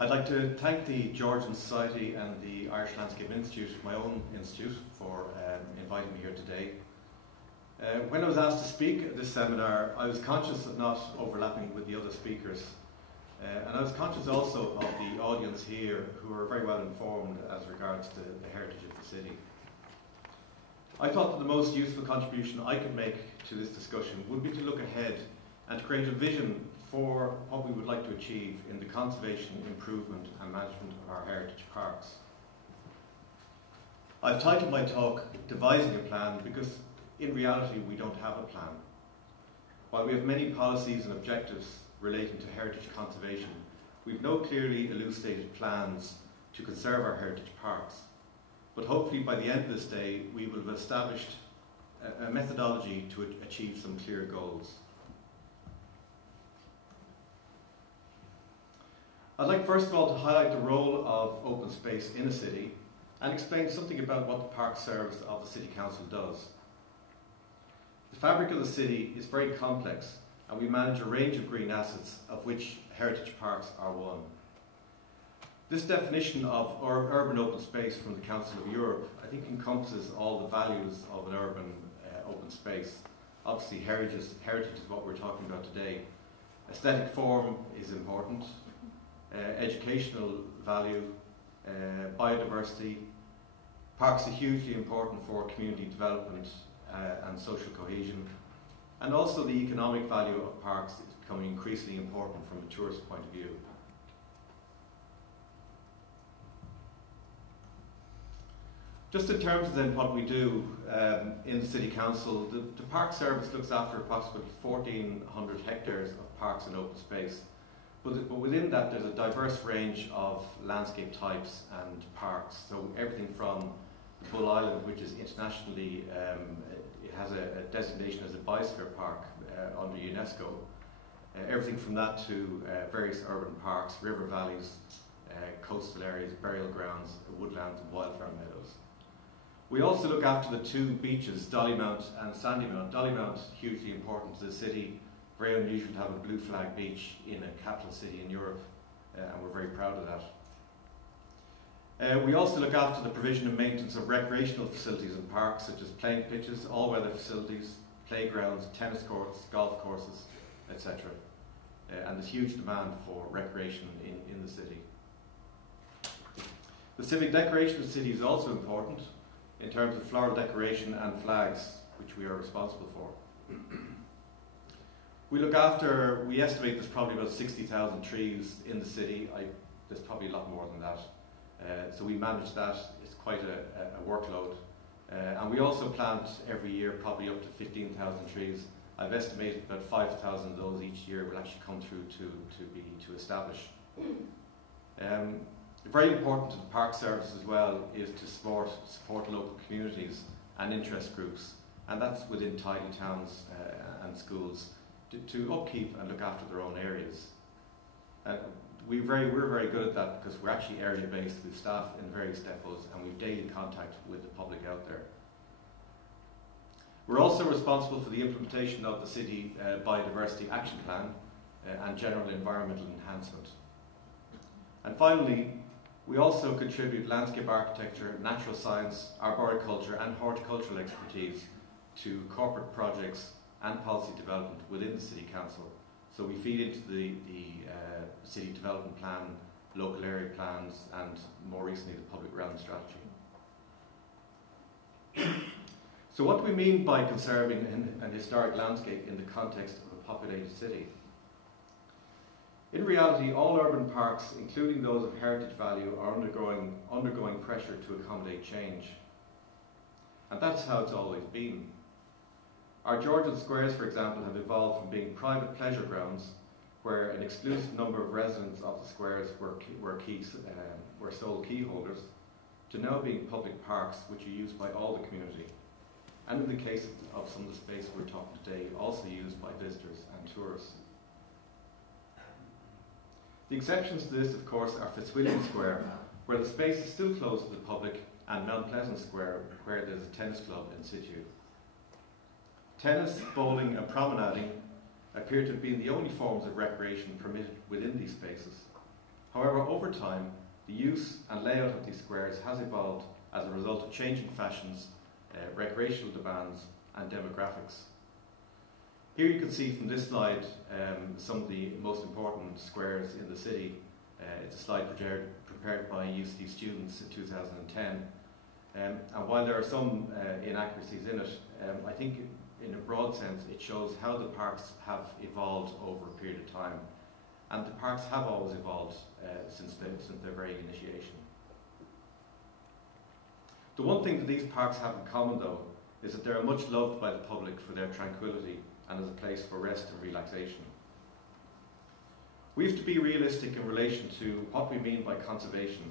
I'd like to thank the Georgian Society and the Irish Landscape Institute, my own institute, for inviting me here today. When I was asked to speak at this seminar, I was conscious of not overlapping with the other speakers. And I was conscious also of the audience here who are very well informed as regards to the heritage of the city. I thought that the most useful contribution I could make to this discussion would be to look ahead and to create a vision for what we would like to achieve in the conservation, improvement and management of our heritage parks. I've titled my talk Devising a Plan because in reality we don't have a plan. While we have many policies and objectives relating to heritage conservation, we've no clearly elucidated plans to conserve our heritage parks. But hopefully by the end of this day we will have established a methodology to achieve some clear goals. I'd like first of all to highlight the role of open space in a city and explain something about what the Park Service of the City Council does. The fabric of the city is very complex and we manage a range of green assets, of which heritage parks are one. This definition of urban open space from the Council of Europe I think encompasses all the values of an urban open space. Obviously heritage is what we're talking about today. Aesthetic form is important. Educational value, biodiversity. Parks are hugely important for community development and social cohesion. And also the economic value of parks is becoming increasingly important from a tourist point of view. Just in terms of then what we do in the City Council, the Park Service looks after approximately 1,400 hectares of parks and open space. But within that there's a diverse range of landscape types and parks. So everything from Bull Island, which is internationally, it has a designation as a biosphere park under UNESCO. Everything from that to various urban parks, river valleys, coastal areas, burial grounds, woodlands and wildflower meadows. We also look after the two beaches, Dollymount and Sandymount. Dollymount, hugely important to the city. Very unusual to have a blue flag beach in a capital city in Europe, and we're very proud of that. We also look after the provision and maintenance of recreational facilities and parks, such as playing pitches, all-weather facilities, playgrounds, tennis courts, golf courses, etc. And there's huge demand for recreation in the city. The civic decoration of the city is also important in terms of floral decoration and flags, which we are responsible for. We estimate there's probably about 60,000 trees in the city. There's probably a lot more than that. So we manage that. It's quite a workload. And we also plant every year probably up to 15,000 trees. I've estimated about 5,000 of those each year will actually come through to establish. Very important to the Park Service as well is to support local communities and interest groups. And that's within tidy towns and schools. To upkeep and look after their own areas. We're very good at that because we're actually area based with staff in various depots and we've daily contact with the public out there. We're also responsible for the implementation of the City Biodiversity Action Plan and general environmental enhancement. And finally, we also contribute landscape architecture, natural science, arboriculture and horticultural expertise to corporate projects and policy development within the City Council. So we feed into the City Development Plan, local area plans, and more recently the Public Realm Strategy. So what do we mean by conserving an historic landscape in the context of a populated city? In reality, all urban parks, including those of heritage value, are undergoing pressure to accommodate change. And that's how it's always been. Our Georgian squares, for example, have evolved from being private pleasure grounds, where an exclusive number of residents of the squares were sole key holders, to now being public parks which are used by all the community. And in the case of some of the space we're talking today, also used by visitors and tourists. The exceptions to this, of course, are Fitzwilliam Square, where the space is still closed to the public, and Mount Pleasant Square, where there's a tennis club in situ. Tennis, bowling and promenading appear to have been the only forms of recreation permitted within these spaces. However, over time, the use and layout of these squares has evolved as a result of changing fashions, recreational demands, and demographics. Here you can see from this slide some of the most important squares in the city. It's a slide prepared by UCD students in 2010. And while there are some inaccuracies in it, I think in a broad sense it shows how the parks have evolved over a period of time. And the parks have always evolved since their very initiation. The one thing that these parks have in common, though, is that they are much loved by the public for their tranquility and as a place for rest and relaxation. We have to be realistic in relation to what we mean by conservation.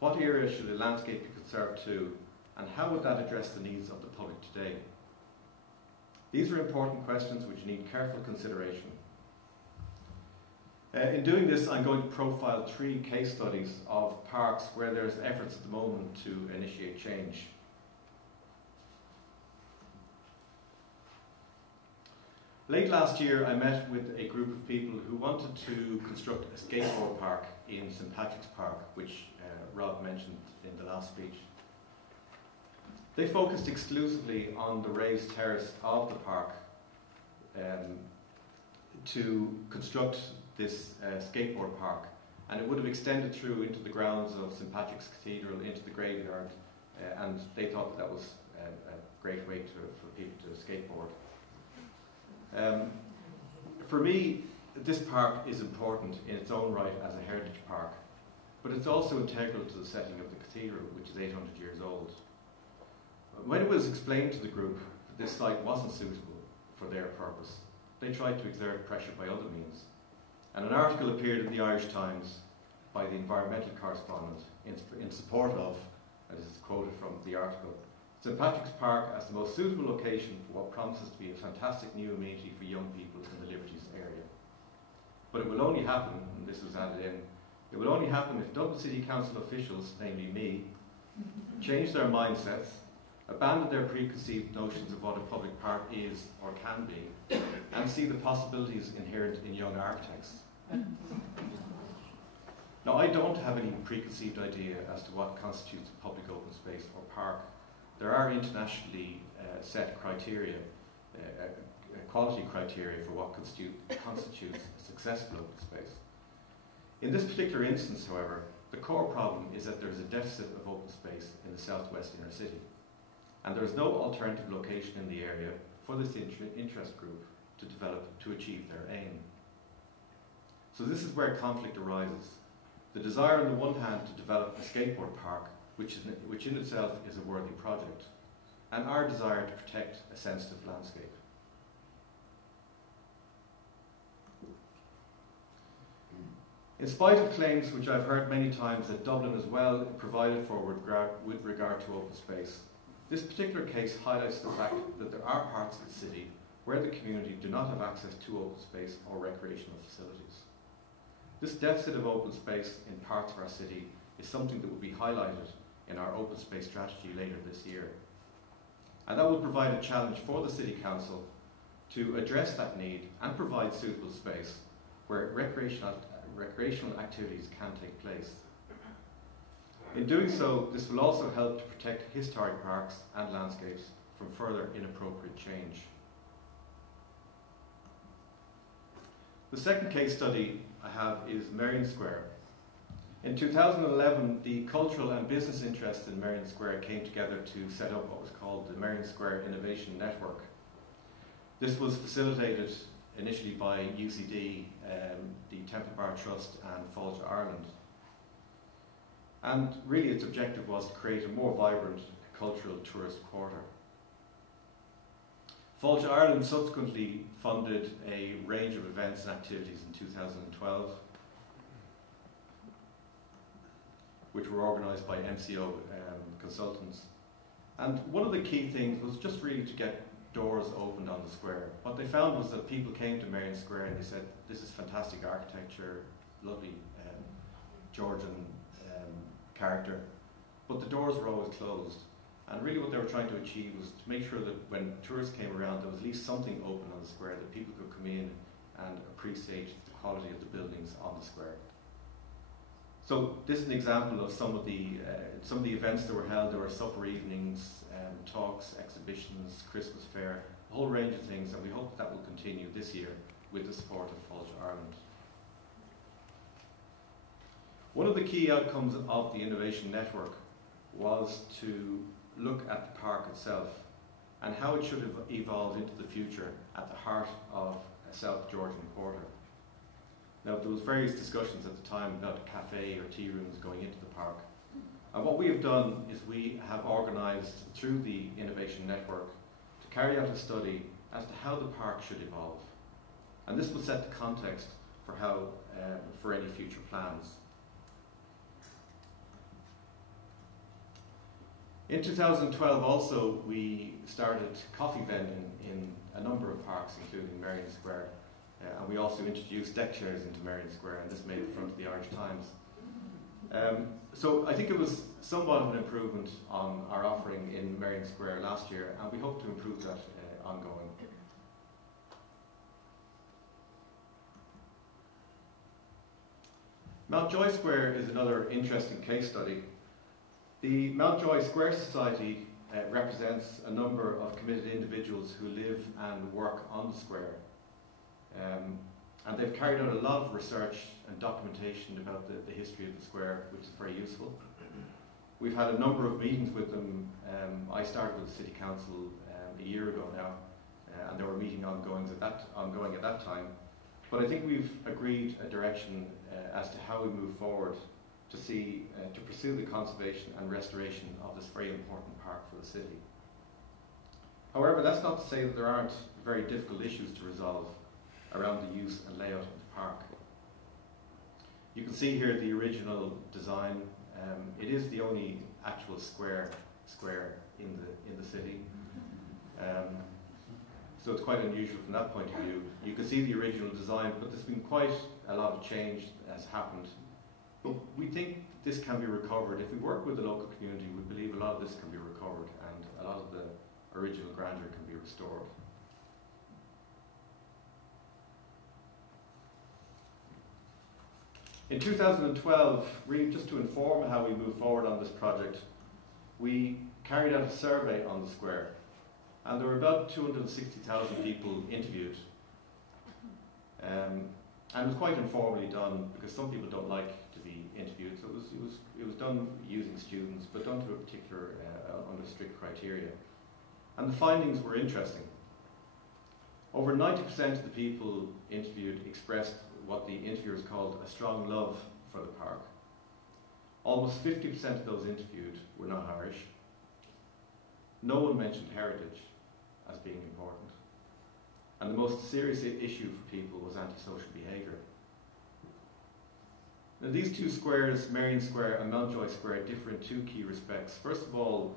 What area should a landscape be conserved to, and how would that address the needs of the public today? These are important questions which need careful consideration. In doing this, I'm going to profile 3 case studies of parks where there's efforts at the moment to initiate change. Late last year, I met with a group of people who wanted to construct a skateboard park in St. Patrick's Park, which Rob mentioned in the last speech. They focused exclusively on the raised terrace of the park to construct this skateboard park, and it would have extended through into the grounds of St. Patrick's Cathedral, into the graveyard, and they thought that was a great way for people to skateboard. For me, this park is important in its own right as a heritage park, but it's also integral to the setting of the cathedral, which is 800 years old. When it was explained to the group that this site wasn't suitable for their purpose, they tried to exert pressure by other means. And an article appeared in the Irish Times by the environmental correspondent in support of, and this is quoted from the article, St. Patrick's Park as the most suitable location for what promises to be a fantastic new amenity for young people in the Liberties area. But it will only happen, and this was added in, it will only happen if Dublin City Council officials, namely me, change their mindsets, abandon their preconceived notions of what a public park is or can be, and see the possibilities inherent in young architects. Now, I don't have any preconceived idea as to what constitutes a public open space or park. There are internationally set criteria, quality criteria for what constitutes a successful open space. In this particular instance, however, the core problem is that there is a deficit of open space in the southwest inner city, and there is no alternative location in the area for this interest group to develop to achieve their aim. So this is where conflict arises. The desire on the one hand to develop a skateboard park, which in itself is a worthy project, and our desire to protect a sensitive landscape. In spite of claims which I've heard many times that Dublin is well provided for with regard to open space, this particular case highlights the fact that there are parts of the city where the community do not have access to open space or recreational facilities. This deficit of open space in parts of our city is something that will be highlighted in our open space strategy later this year. And that will provide a challenge for the City Council to address that need and provide suitable space where recreational activities can take place. In doing so, this will also help to protect historic parks and landscapes from further inappropriate change. The second case study I have is Merrion Square. In 2011, the cultural and business interests in Merrion Square came together to set up what was called the Merrion Square Innovation Network. This was facilitated initially by UCD, the Temple Bar Trust and Fáilte Ireland. And really its objective was to create a more vibrant cultural tourist quarter. Fáilte Ireland subsequently funded a range of events and activities in 2012, which were organised by MCO consultants. And one of the key things was just really to get doors opened on the square. What they found was that people came to Merrion Square and they said, this is fantastic architecture, lovely Georgian character, but the doors were always closed. And really what they were trying to achieve was to make sure that when tourists came around, there was at least something open on the square that people could come in and appreciate the quality of the buildings on the square. So this is an example of some of the events that were held. There were supper evenings, talks, exhibitions, Christmas fair, a whole range of things, and we hope that will continue this year with the support of Fáilte Ireland. One of the key outcomes of the Innovation Network was to look at the park itself and how it should evolve into the future at the heart of a South Georgian quarter. Now, there was various discussions at the time about a cafe or tea rooms going into the park. And what we have done is we have organised through the Innovation Network to carry out a study as to how the park should evolve. And this will set the context for for any future plans. In 2012 also, we started coffee vending in a number of parks, including Merrion Square. And we also introduced deck chairs into Merrion Square, and this made the front of the Irish Times. So I think it was somewhat of an improvement on our offering in Merrion Square last year, and we hope to improve that ongoing. Mountjoy Square is another interesting case study. The Mountjoy Square Society represents a number of committed individuals who live and work on the square. And they've carried out a lot of research and documentation about the history of the square, which is very useful. We've had a number of meetings with them. I started with the City Council a year ago now, and there were meetings ongoing at that time. But I think we've agreed a direction as to how we move forward to pursue the conservation and restoration of this very important park for the city. However, that's not to say that there aren't very difficult issues to resolve around the use and layout of the park. You can see here the original design. It is the only actual square in the city. So it's quite unusual from that point of view. You can see the original design, but there's been quite a lot of change that has happened. But we think this can be recovered. If we work with the local community, we believe a lot of this can be recovered and a lot of the original grandeur can be restored. In 2012, really just to inform how we move forward on this project, we carried out a survey on the square, and there were about 260,000 people interviewed. And it was quite informally done because some people don't like to be interviewed, so it was done using students, but done to a particular under strict criteria. And the findings were interesting. Over 90% of the people interviewed expressed what the interviewers called a strong love for the park. Almost 50% of those interviewed were not Irish. No one mentioned heritage as being important. And the most serious issue for people was antisocial behaviour. Now, these two squares, Merrion Square and Mountjoy Square, differ in two key respects. First of all,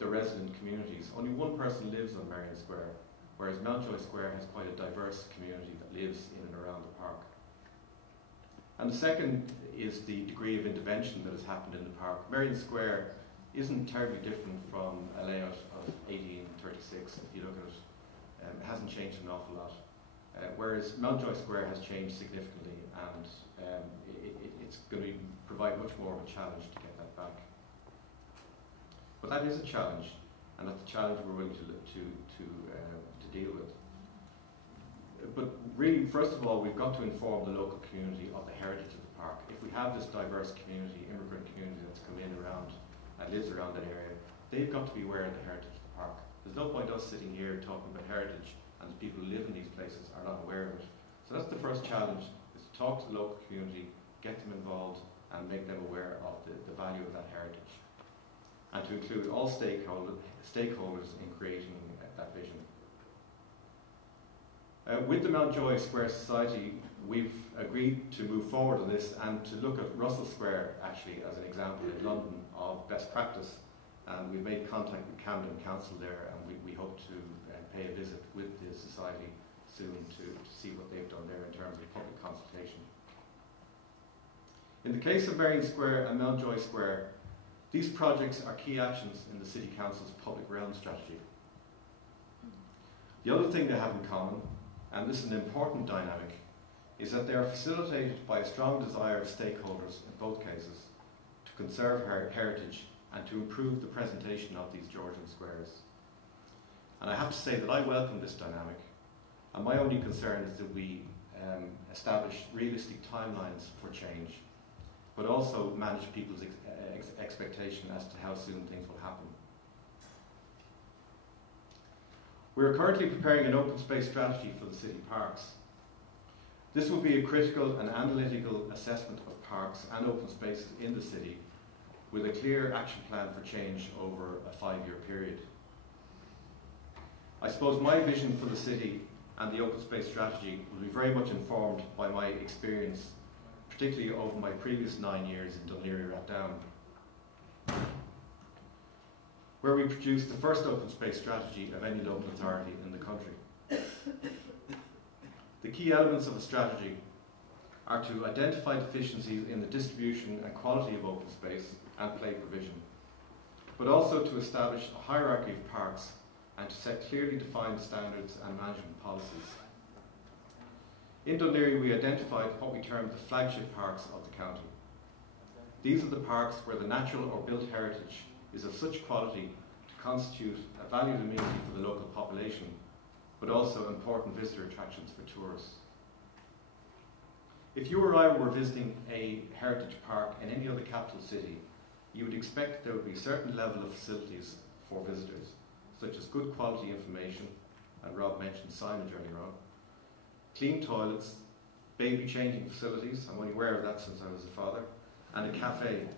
the resident communities. Only one person lives on Merrion Square, whereas Mountjoy Square has quite a diverse community that lives in and around the park. And the second is the degree of intervention that has happened in the park. Merrion Square isn't terribly different from a layout of 1836, if you look at it. It hasn't changed an awful lot. Whereas Mountjoy Square has changed significantly, and it's going to provide much more of a challenge to get that back. But that is a challenge, and that's a challenge we're willing to deal with. But really, first of all, we've got to inform the local community of the heritage of the park. If we have this diverse community, immigrant community that's come in around, that lives around that area, they've got to be aware of the heritage of the park. There's no point us sitting here talking about heritage and the people who live in these places are not aware of it. So that's the first challenge, is to talk to the local community, get them involved and make them aware of the value of that heritage. And to include all stakeholders in creating that vision. With the Mountjoy Square Society, we've agreed to move forward on this and to look at Russell Square actually as an example in London of best practice. And we've made contact with Camden Council there, and we hope to pay a visit with the Society soon to see what they've done there in terms of public consultation. In the case of Merrion Square and Mountjoy Square, these projects are key actions in the City Council's public realm strategy. The other thing they have in common, and this is an important dynamic, is that they are facilitated by a strong desire of stakeholders in both cases to conserve heritage and to improve the presentation of these Georgian squares. And I have to say that I welcome this dynamic, and my only concern is that we establish realistic timelines for change, but also manage people's expectation as to how soon things will happen. We are currently preparing an open space strategy for the city parks. This will be a critical and analytical assessment of parks and open spaces in the city, with a clear action plan for change over a 5-year period. I suppose my vision for the city and the open space strategy will be very much informed by my experience, particularly over my previous 9 years in Dún Laoghaire, where we produced the first open space strategy of any local authority in the country. The key elements of a strategy are to identify deficiencies in the distribution and quality of open space and play provision, but also to establish a hierarchy of parks and to set clearly defined standards and management policies. In Dún Laoghaire, we identified what we termed the flagship parks of the county. These are the parks where the natural or built heritage is of such quality to constitute a valued amenity for the local population, but also important visitor attractions for tourists. If you or I were visiting a heritage park in any other capital city, you would expect there would be a certain level of facilities for visitors, such as good quality information, and Rob mentioned signage earlier on, clean toilets, baby changing facilities, I'm only aware of that since I was a father, and a cafe.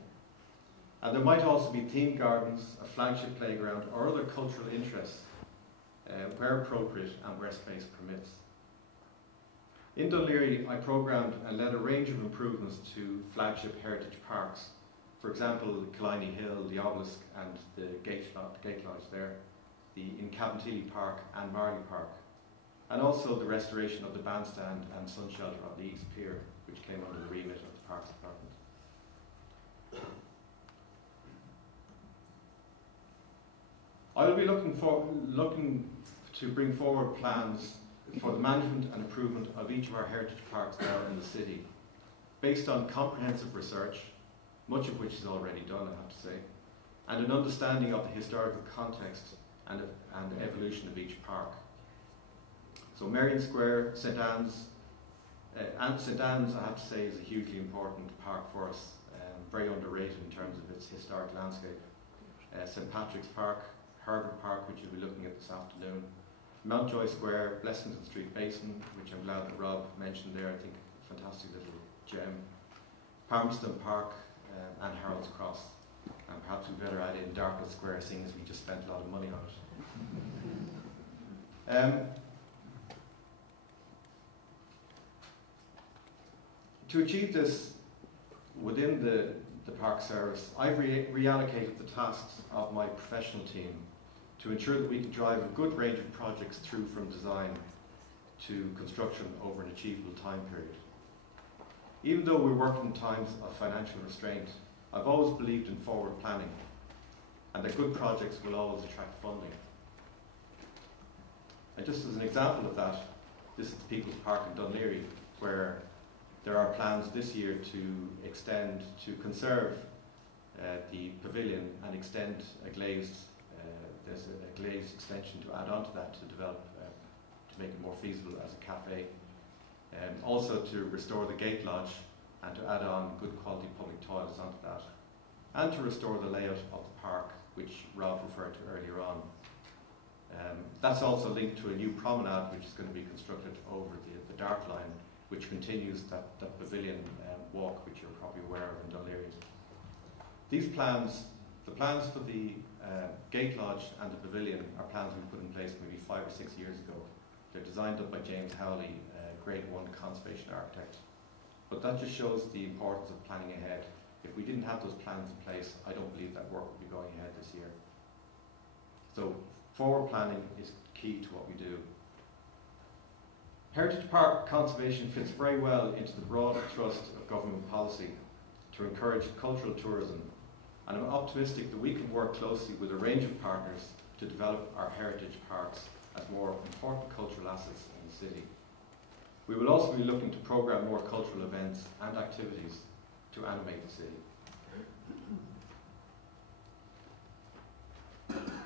And there might also be themed gardens, a flagship playground, or other cultural interests, where appropriate and where space permits. In Dún Laoghaire, I programmed and led a range of improvements to flagship heritage parks. For example, Killiney Hill, the obelisk, and the gate lodge there, in Cabinteely Park and Marley Park, and also the restoration of the bandstand and sun shelter of the East Pier, which came under the remit of the Parks Department. I will be looking to bring forward plans for the management and improvement of each of our heritage parks now in the city, based on comprehensive research, much of which is already done, I have to say, and an understanding of the historical context and the evolution of each park. So Merrion Square, St Anne's, and St Anne's, I have to say, is a hugely important park for us, very underrated in terms of its historic landscape. St Patrick's Park, Harvard Park, which we'll be looking at this afternoon, Mountjoy Square, Blessington Street Basin, which I'm glad that Rob mentioned there, I think a fantastic little gem, Palmerston Park, and Harold's Cross. And perhaps we better add in Dartmouth Square, seeing as we just spent a lot of money on it. To achieve this within the Park Service, I've reallocated the tasks of my professional team to ensure that we can drive a good range of projects through from design to construction over an achievable time period. Even though we work in times of financial restraint, I've always believed in forward planning and that good projects will always attract funding. And just as an example of that, this is the People's Park in Dún Laoghaire, where there are plans this year to conserve the pavilion and extend there's a glazed extension to add on to that to develop, to make it more feasible as a cafe. Also to restore the gate lodge and to add on good quality public toilets onto that. And to restore the layout of the park, which Rob referred to earlier on. That's also linked to a new promenade which is going to be constructed over the Dark Line, which continues that pavilion walk which you're probably aware of in Dún Laoghaire. These plans, the plans for the gate lodge and the pavilion, are plans we put in place maybe 5 or 6 years ago. They're designed up by James Howley, Grade 1 conservation architect. But that just shows the importance of planning ahead. If we didn't have those plans in place, I don't believe that work would be going ahead this year. So forward planning is key to what we do. Heritage Park conservation fits very well into the broad thrust of government policy to encourage cultural tourism, and I'm optimistic that we can work closely with a range of partners to develop our heritage parks as more important cultural assets in the city. We will also be looking to programme more cultural events and activities to animate the city.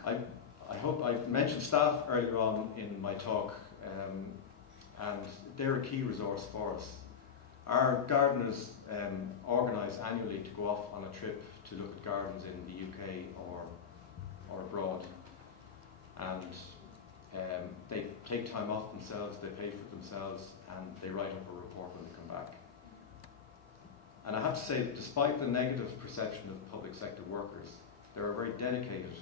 I hope I mentioned staff earlier on in my talk, and they're a key resource for us. Our gardeners organise annually to go off on a trip to look at gardens in the UK or abroad, and they take time off themselves, they pay for themselves, and they write up a report when they come back. And I have to say that despite the negative perception of public sector workers, there are very dedicated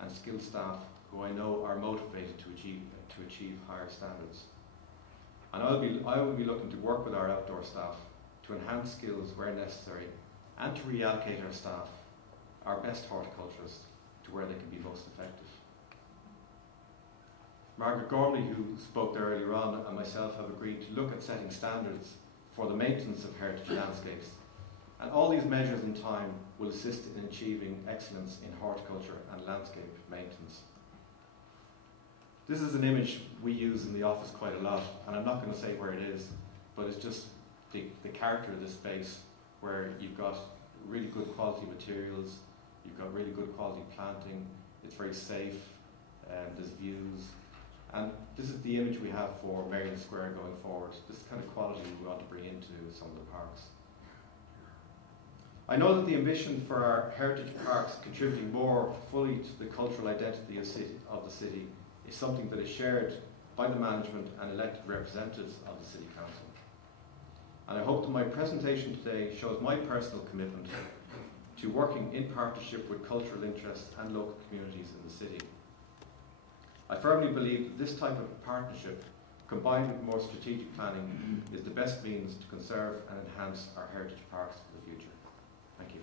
and skilled staff who I know are motivated to achieve higher standards. And I will be looking to work with our outdoor staff to enhance skills where necessary and to reallocate our staff, our best horticulturists, to where they can be most effective. Margaret Gormley, who spoke there earlier on, and myself have agreed to look at setting standards for the maintenance of heritage landscapes. And all these measures in time will assist in achieving excellence in horticulture and landscape maintenance. This is an image we use in the office quite a lot, and I'm not going to say where it is, but it's just the character of this space, where you've got really good quality materials, you've got really good quality planting, it's very safe, there's views, and this is the image we have for Merrion Square going forward. This is the kind of quality we want to bring into some of the parks. I know that the ambition for our heritage parks contributing more fully to the cultural identity of the city is something that is shared by the management and elected representatives of the City Council. And I hope that my presentation today shows my personal commitment to working in partnership with cultural interests and local communities in the city. I firmly believe that this type of partnership, combined with more strategic planning, is the best means to conserve and enhance our heritage parks for the future. Thank you.